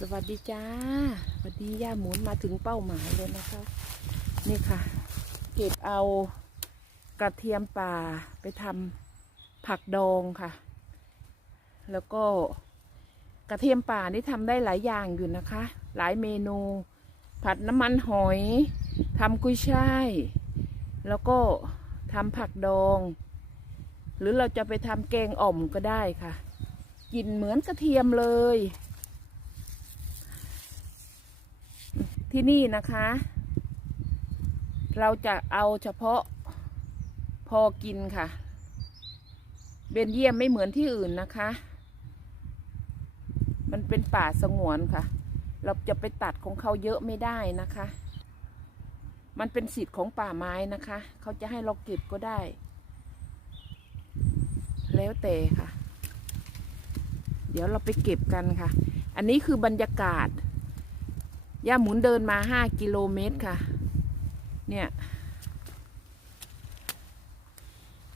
สวัสดีจ้าสวัสดีย่าหมุนมาถึงเป้าหมายเลยนะคะ นี่ค่ะ เก็บเอากระเทียมป่าไปทำผักดองค่ะ แล้วก็กระเทียมป่านี่ทำได้หลายอย่างอยู่นะคะ หลายเมนู ผัดน้ำมันหอยทำกุ้ยช่าย แล้วก็ทำผักดอง หรือเราจะไปทำแกงอ่อมก็ได้ค่ะกลิ่นเหมือนกระเทียมเลย ที่นี่นะคะ เราจะเอาเฉพาะพอกินค่ะ เบนเยี่ยมไม่เหมือนที่อื่นนะคะ มันเป็นป่าสงวนค่ะ เราจะไปตัดของเขาเยอะไม่ได้นะคะ มันเป็นสิทธิ์ของป่าไม้นะคะ เขาจะให้เราเก็บก็ได้ แล้วแต่ค่ะ เดี๋ยวเราไปเก็บกันค่ะ อันนี้คือบรรยากาศ ย่าหมุนเดินมาห้ากิโลเมตรค่ะ เนี่ย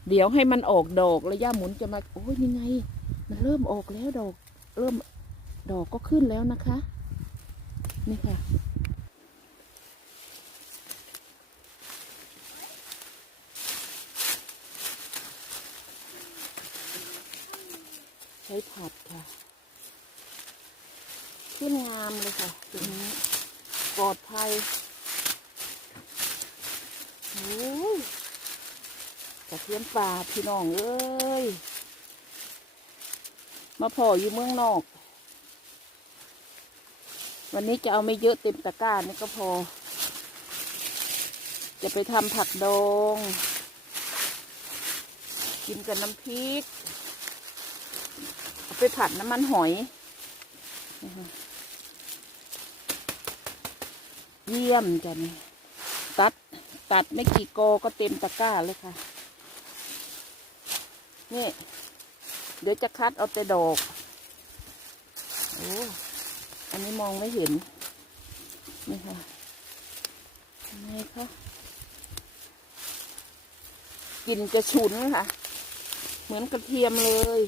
เดี๋ยวให้มันออกดอกแล้วย่าหมุนจะมาโอ้ยยังไง มันเริ่มออกแล้วดอก เริ่มดอกก็ขึ้นแล้วนะคะ นี่ค่ะใช้ผัดค่ะขึ้นงามเลยค่ะตรงนี้ ลอดภัยโอ้ยกระเทียมป่าพี่น้องเอ้ย มาพออยู่เมืองนอก วันนี้จะเอาไม่เยอะเต็มตะกร้านี่ก็พอ จะไปทำผักดอง กินกับน้ำพริก เอาไปผัดน้ำมันหอย เยี่ยมจ้ะนี่ตัดตัดไม่กี่โกก็เต็มตะกร้าเลยค่ะ นี่ เดี๋ยวจะคัดเอาแต่ดอกโอ้อันนี้มองไม่เห็น นี่ค่ะนี่ค่ะกลิ่นจะฉุนค่ะ เหมือนกระเทียมเลย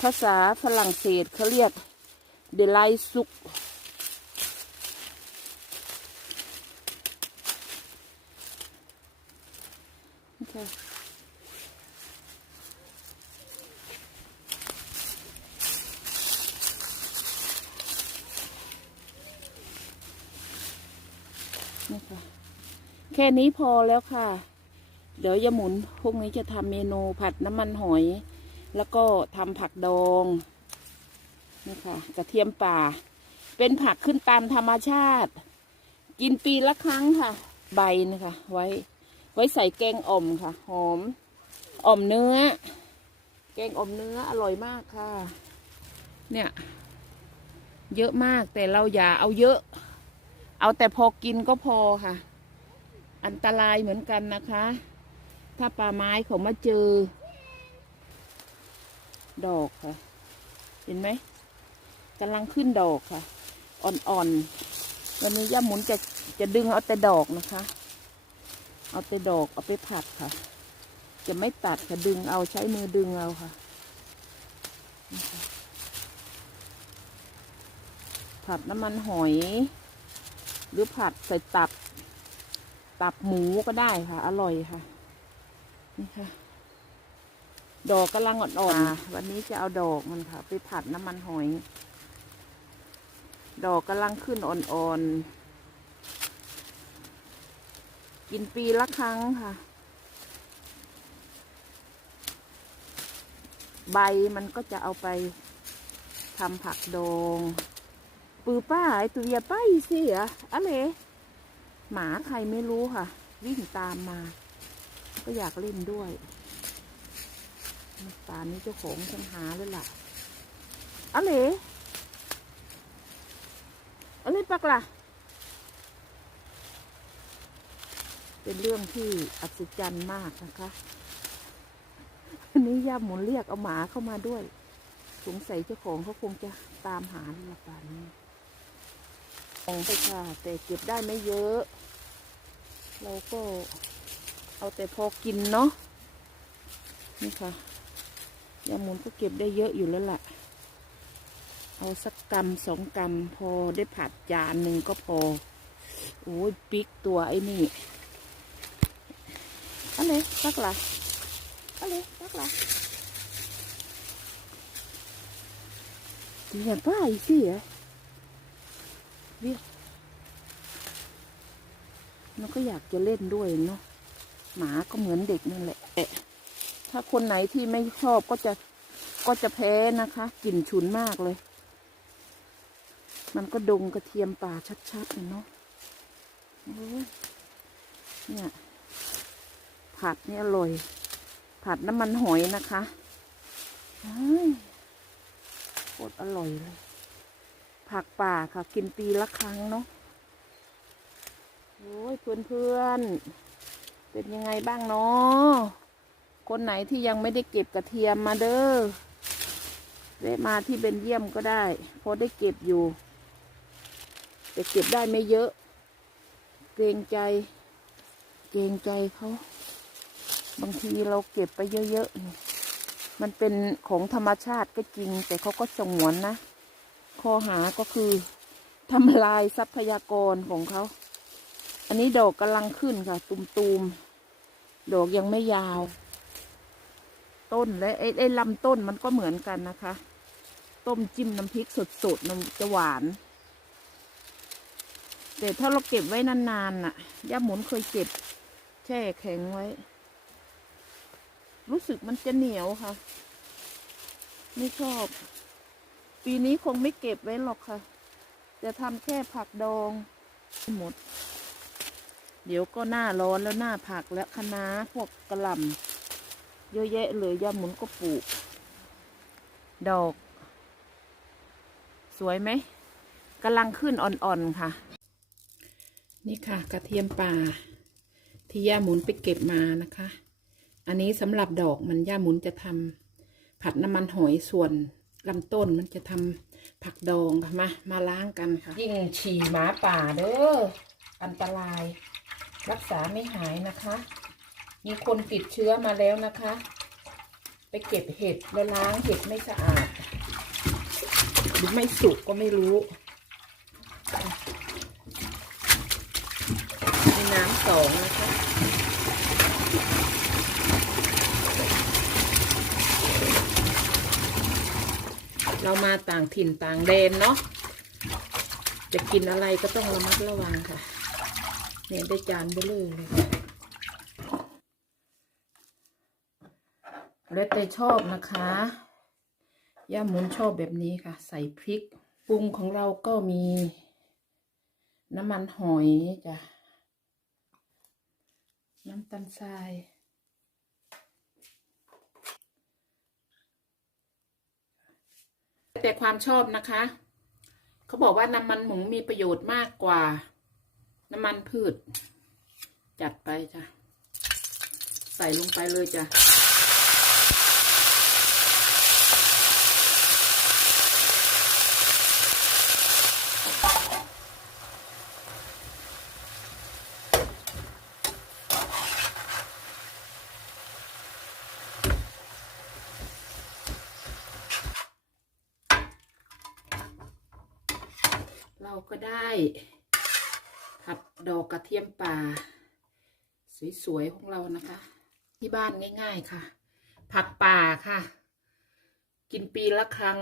ภาษาฝรั่งเศสเขาเรียกเดลายซุก โอเค นี่ค่ะ แค่นี้พอแล้วค่ะ เดี๋ยวยาหมุนพวกนี้จะทำเมนูผัดน้ำมันหอย แล้วก็ทำผักดอง นี่ค่ะ กระเทียมป่า เป็นผักขึ้นตามธรรมชาติ กินปีละครั้งค่ะ ใบนะคะไว้ ไว้ใส่แกงอ่อมค่ะ หอมอ่อมเนื้อ แกงอ่อมเนื้ออร่อยมากค่ะ เนี่ย เยอะมากแต่เราอย่าเอาเยอะ เอาแต่พอกินก็พอค่ะ อันตรายเหมือนกันนะคะ ถ้าป่าไม้เขามาเจอ ดอกค่ะ เห็นไหมกำลังขึ้นดอกค่ะ อ่อนๆวันนี้ย่าหมุนจะจะดึงเอาแต่ดอกนะคะ เอาแต่ดอกเอาไปผัดค่ะ จะไม่ตัดค่ะดึงเอาใช้มือดึงเอาค่ะ ผัดน้ำมันหอย หรือผัดใส่ตับ ตับหมูก็ได้ค่ะ อร่อยค่ะ นี่ค่ะ ดอกกำลังอ่อนๆวันนี้จะเอาดอกมันค่ะ ไปผัดน้ำมันหอย ดอกกำลังขึ้นอ่อนๆ กินปีละครั้งค่ะ ใบมันก็จะเอาไปทำผักดองปือป้าไอตัวเยป้าอีสิอะอะไรหมาใครไม่รู้ค่ะ วิ่งตามมา ก็อยากเล่นด้วยป่านนี้เจ้าของฉันหาเลยล่ะอะไรอะไรปักล่ะ เป็นเรื่องที่อัศจรรย์มากนะคะอันนี้ย่าหมุนเรียกเอาหมาเข้ามาด้วย สงสัยเจ้าของเขาคงจะตามหาในป่านนี้มองไปค่ะ แต่เก็บได้ไม่เยอะ เราก็เอาแต่พอกินเนาะ นี่ค่ะยาหมุนก็เก็บได้เยอะอยู่แล้วล่ะ เอาสักกำสองกำพอได้ผัดจานหนึ่งก็พอ โอ้ยปิกตัวไอ้นี่ อะไรสักละอะไรสักละเดี๋ยวป้าอีกสิเหรอเรียกมันก็อยากจะเล่นด้วยเนาะหมาก็เหมือนเด็กนั่นแหละถ้าคนไหนที่ไม่ชอบก็จะก็จะแพ้นะคะกลิ่นฉุนมากเลย มันก็ดงกระเทียมป่าชัดๆเลยเนาะโอ้ยเนี่ย ผัดนี่อร่อย ผัดน้ำมันหอยนะคะโคตรอร่อยเลย ผักป่าค่ะ กินปีละครั้งเนาะโอ้ยเพื่อนๆเป็นยังไงบ้างเนาะคนไหนที่ยังไม่ได้เก็บกระเทียมมาเด้อแวะมาที่เบนเยี่ยมก็ได้เพราะได้เก็บอยู่ แต่เก็บได้ไม่เยอะ เกรงใจ เกรงใจเขา บางทีเราเก็บไปเยอะๆ มันเป็นของธรรมชาติก็จริง แต่เขาก็สงวนนะ ข้อหาก็คือทำลายทรัพยากรของเขา อันนี้ดอกกำลังขึ้นค่ะ ตุมๆ ดอกยังไม่ยาว ต้นและไอ้ไอ้ลำต้นมันก็เหมือนกันนะคะ ต้มจิ้มน้ำพริกสดๆมันจะหวานแต่ถ้าเราเก็บไว้นานๆน่ะย่าหมุนเคยเก็บแช่แข็งไว้ รู้สึกมันจะเหนียวค่ะ ไม่ชอบ ปีนี้คงไม่เก็บไว้หรอกค่ะ จะทำแค่ผักดองหมด เดี๋ยวก็หน้าร้อนแล้วหน้าผักและคะน้าพวกกระหล่ำเยอะแยะเลยย่าหมุนก็ปลูก ดอก สวยไหมกำลังขึ้นอ่อนๆค่ะ นี่ค่ะ กระเทียมป่าที่ย่าหมุนไปเก็บมานะคะ อันนี้สำหรับดอกมันย่าหมุนจะทำผัดน้ำมันหอยส่วนลำต้นมันจะทำผักดองค่ะมามาล้างกันค่ะ ยิ่งฉี่หมาป่าเด้ออันตราย รักษาไม่หายนะคะ มีคนติดเชื้อมาแล้วนะคะ ไปเก็บเห็ดแล้วล้างเห็ดไม่สะอาด หรือไม่สุกก็ไม่รู้มีน้ำสองนะคะ เรามาต่างถิ่นต่างแดนเนาะจะกินอะไรก็ต้องระมัดระวังค่ะ เนี่ยได้จานเบลเลอเลยค่ะแล้วแต่ชอบนะคะ ย่าหมุนชอบแบบนี้ค่ะ ใส่พริกปรุงของเราก็มี น้ำมันหอยจ้ะน้ำตาลทราย แต่ความชอบนะคะ เขาบอกว่าน้ำมันหมูมีประโยชน์มากกว่า น้ำมันพืช จัดไปจ้ะ ใส่ลงไปเลยจ้ะ เราก็ได้ผัดดอกกระเทียมป่า สวย ๆ ของเรานะคะ ที่บ้านง่าย ๆ ค่ะ ผักป่าค่ะ กินปีละครั้ง